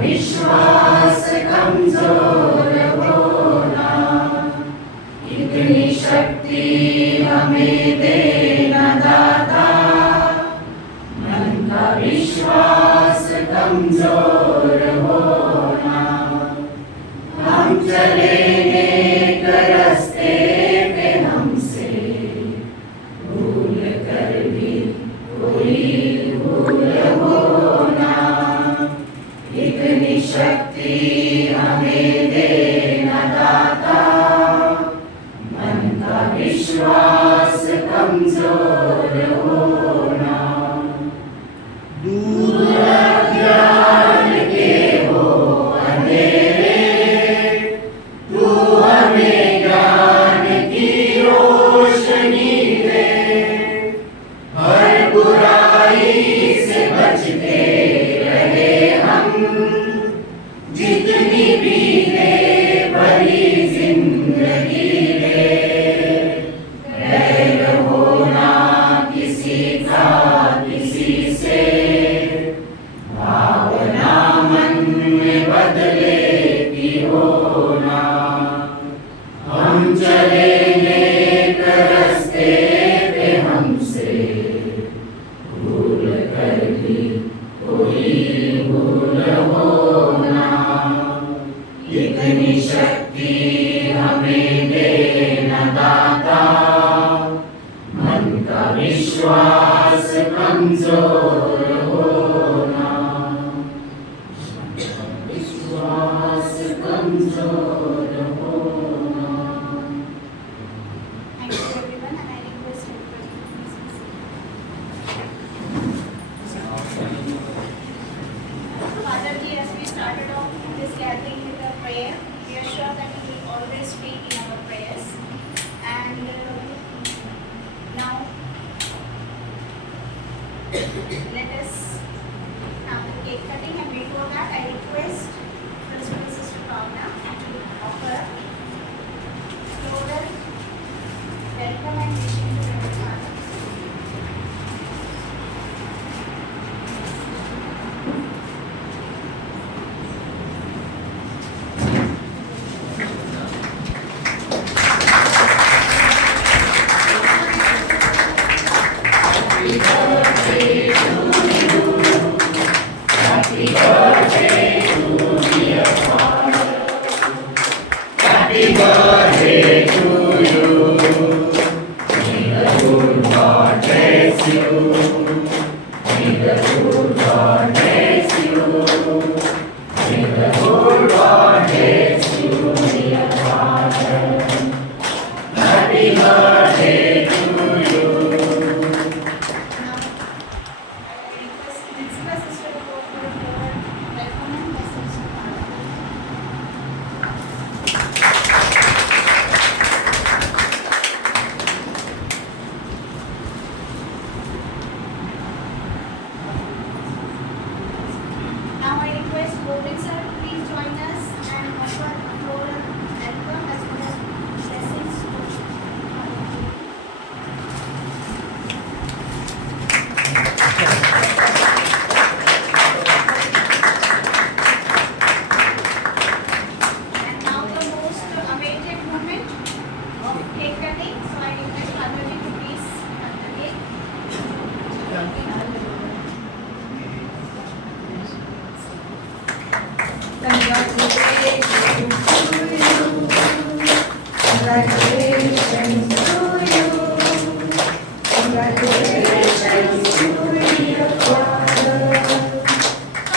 विश्वास कमजोर होना, इतनी शक्ति हमें देना दाता। मन का विश्वास कमजोर होना, हम चलेंगे एक रास्ते पे, हमसे भूल कर भी कोई भूल होना, इतनी शक्ति हमें देना दाता। मन का विश्वास कमजोर होना, दूर अज्ञान के हो अंधेरे, तू हमें ज्ञान की रोशनी दे। हर बुराई से बचते रहे हम, जितनी भी दे भरी जिंदगी दे। बैर होना किसी का किसी से, भावना मन में बदले की होना। हम चलेंगे एक रास्ते पे, हमसे भूल कर भी कोई भूल होना, इतनी शक्ति हमें देना दाता। मन का विश्वास कमजोर होना, विश्वास कमजोर होना। Thank you everyone, and I request Father ji, as we started off this gathering with a prayer, we are sure that He will always speak in our prayers. And now, let us have the cake cutting, and before that, I request Principal Sister Pavna to offer floral welcome and wishing to the Father. Happy birthday to you. May the good God bless you. May the good God bless you. May the good God bless you, dear Father. Happy birthday to you. Now, I request Principal Sister to go for a floral welcome and message to Father. Now I request Govind sir to please join us and offer a floral welcome as well as blessings to Father. And now the most awaited moment of cake cutting. So I request Father ji to please cut the cake. Congratulations to you. Congratulations to your father.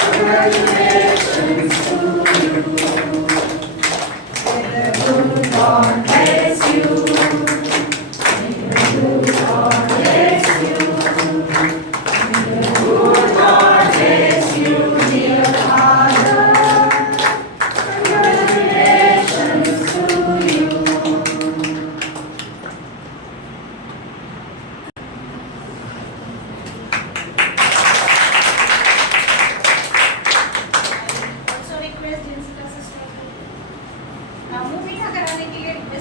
Congratulations to you. May the good God bless you. May the good God bless you. May the good God bless you, dear Father. Congratulations to you. Also request Jessica sister to now मुंह मीठा कराने के लिए request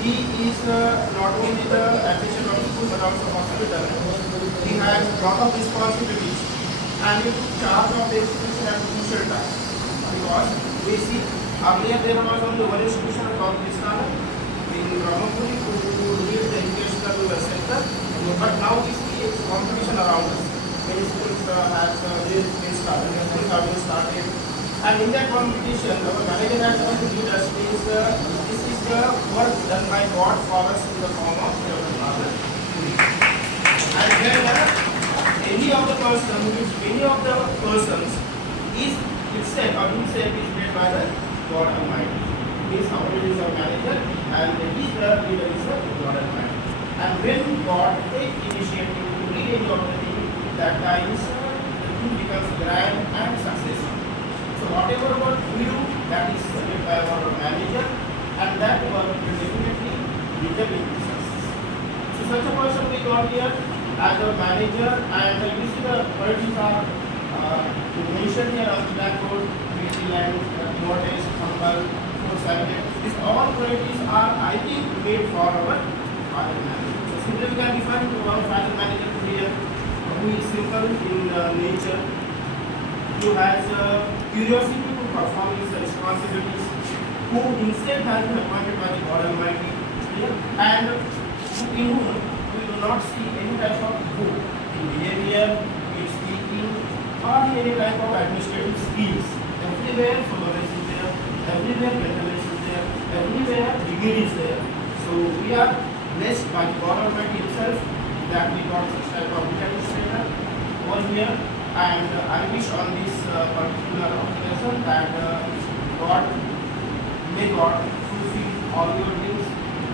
he is not only the administrator of school but also hospital. He has lot of responsibilities and he took charge of the institution at crucial time. Because we see earlier there was only one institution called Krishna in Brahmapuri who lead the educational sector, but now we see its competition around us. Many schools have been started, schools have been started, and in that competition, our manager has come to lead us. This is the work done by God for us in the form of Reverend Father. And when any of the persons is itself or himself is made by the God Almighty. Means our is our manager and his leader is the God Almighty. And when God takes initiative to lead any of the thing, that times the thing becomes grand and successful. So whatever work we do, that is led by our manager, and that work will definitely result in success. So such a person we got here as a manager, and you see the qualities are mentioned here on the blackboard: vigilant, modest, humble, foresighted. These all qualities are, I think, made for our father manager. So simply we can define our father manager here, who is simple in nature, who has curiosity to perform his responsibilities, who himself has been appointed by the God Almighty, and in whom we do not see any type of hope in behavior, in speaking, or any type of administrative skills. Everywhere tolerance is there, everywhere benevolence is there, everywhere dignity is there. So we are blessed by the God Almighty Himself that we got such type of administrator over here. And I wish on this particular occasion that may God fulfill all your dreams.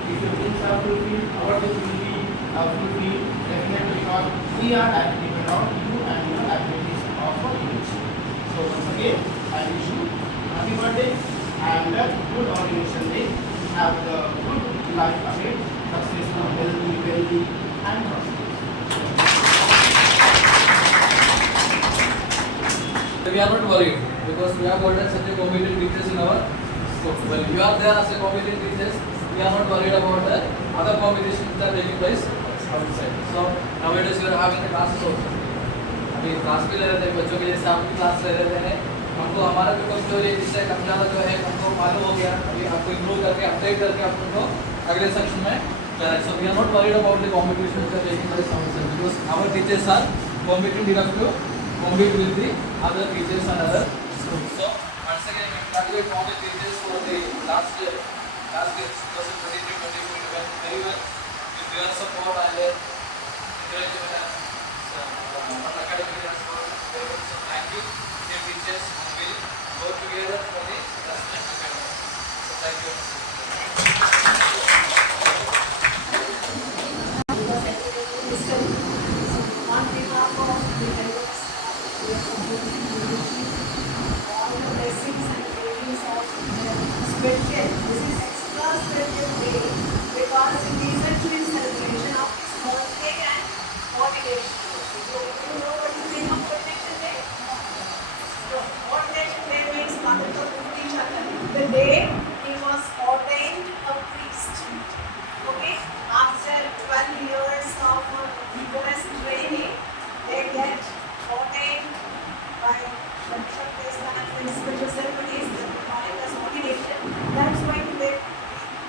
If your dreams are fulfilled, our dreams will be fulfilled definitely, because we are dependent on you and your abilities of our unity. So once again, I wish you happy birthday and a good ordination day. Have the good life ahead, successful, healthy, wealthy, and prosperous. We are not worried because we have got such a competent teachers in our school. When you are there as a competent teachers, we are not worried about the other competitions that are taking place outside. So nowadays you are having the classes also. अभी class भी ले रहे थे बच्चों के जैसे आपकी class ले रहे थे हमको हमारा जो कमजोर है जिससे कम ज़्यादा जो है हमको मालूम हो गया अभी आपको इम्प्रूव करके अपडेट करके आपको अगले सेक्शन में करें. So we are not worried about the competitions that are taking place outside because our teachers are competent enough to compete with the other teachers and other schools. So once again, we congratulate all the teachers for the last year 2023-24 went very well with your support and encouragement and academic response. Very much. So thank you, dear teachers, and we'll work together for the rest of the academy. So thank you. On behalf of the elders, we are completing all the blessings and blessings of special. This is extra special day because it is actually celebration of his birthday and ordination. So you know what is the meaning of ordination day? So ordination day means the day he was ordained a priest. Okay, after 12 years of rigorous training, they get ordained by the bishop. They start with special ceremonies that we call it as ordination. That's why they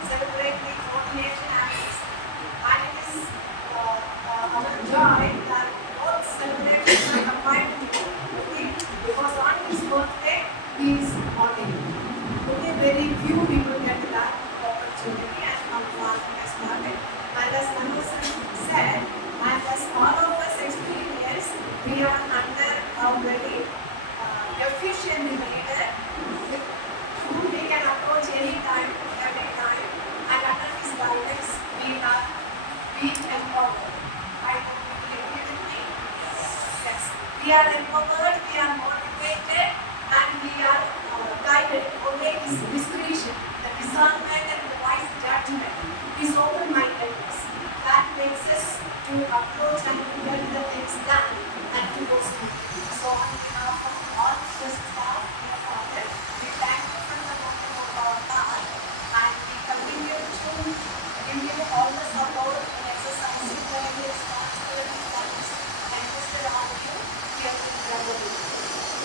celebrate the ordination acts. And it is our joy that both celebrations are combined together. Okay, because on his birthday he is ordained. Okay, very few people get that opportunity, and our has started. And as Anderson said, and as all of us experience, we are under a very efficient leader with whom we can approach any time, every time, and under his guidance, we are being empowered. I hope you will agree with me. Yes, we are empowered, we are motivated, and we are guided. Only his discretion, the discernment, and the wise judgment, his open-mindedness, that makes us to approach and to get the things done and to go smoothly. So on behalf of all the staff, dear Father, we thank you for the moment of our heart, and we continue to you all the support in exercising the responsibility that is entrusted on you here in Brotherhood.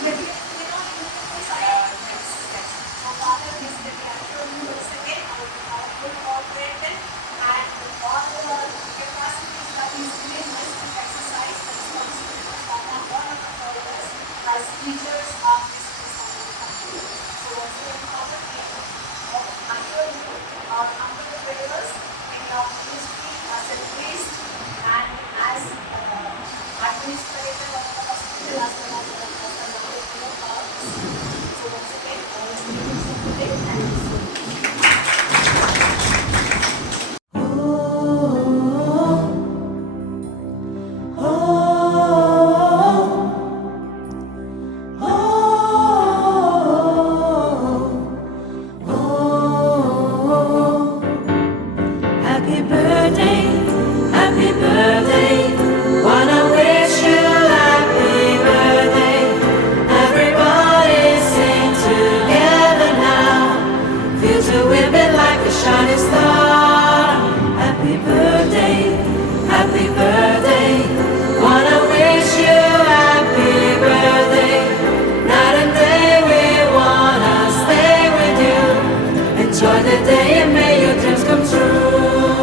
Maybe you know you can say yes. So Father, we say we assure you once again our full cooperation and all the capacities that is given us to exercise the responsibilities that are one of our shoulders as teachers of this country. So once again, Father, we assure you our humble prayers in your ministry as a priest and as administrator of the hospital as well as the knowledge of God. So once again, all students of the day, thank you so much. Happy birthday, happy birthday. Wanna wish you happy birthday. Everybody sing together now. Future will be like a shining star. Happy birthday, happy birthday. Wanna wish you happy birthday. Night and day we wanna stay with you. Enjoy the day and may your dreams come true.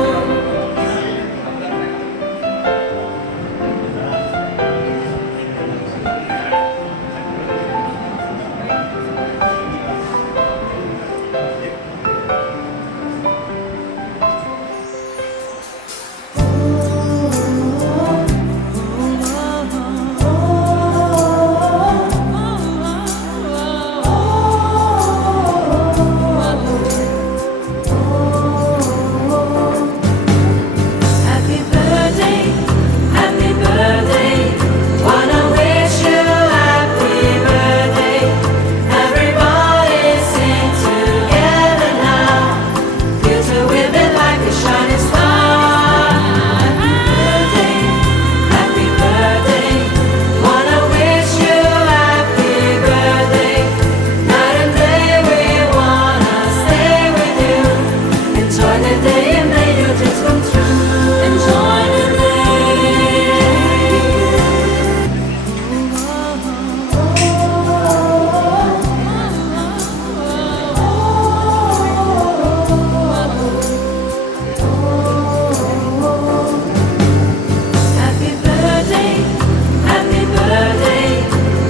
Happy birthday, happy birthday. Wanna wish you happy birthday. Everybody sing together now. Future will be like a shining star. Happy birthday, wanna wish you happy birthday. Night and day we wanna stay with you. Enjoy the day and may your dreams come true. Enjoy the Happy birthday, happy birthday.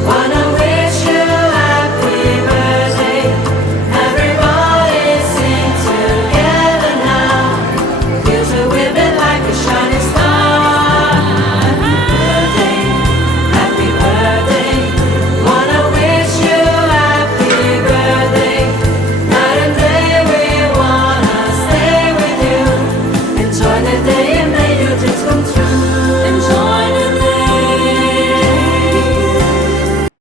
Wanna wish you happy birthday. Everybody sing together now. Future will be like a shining star. Happy birthday. Wanna wish you happy birthday. Night and day we wanna stay with you. Enjoy the day.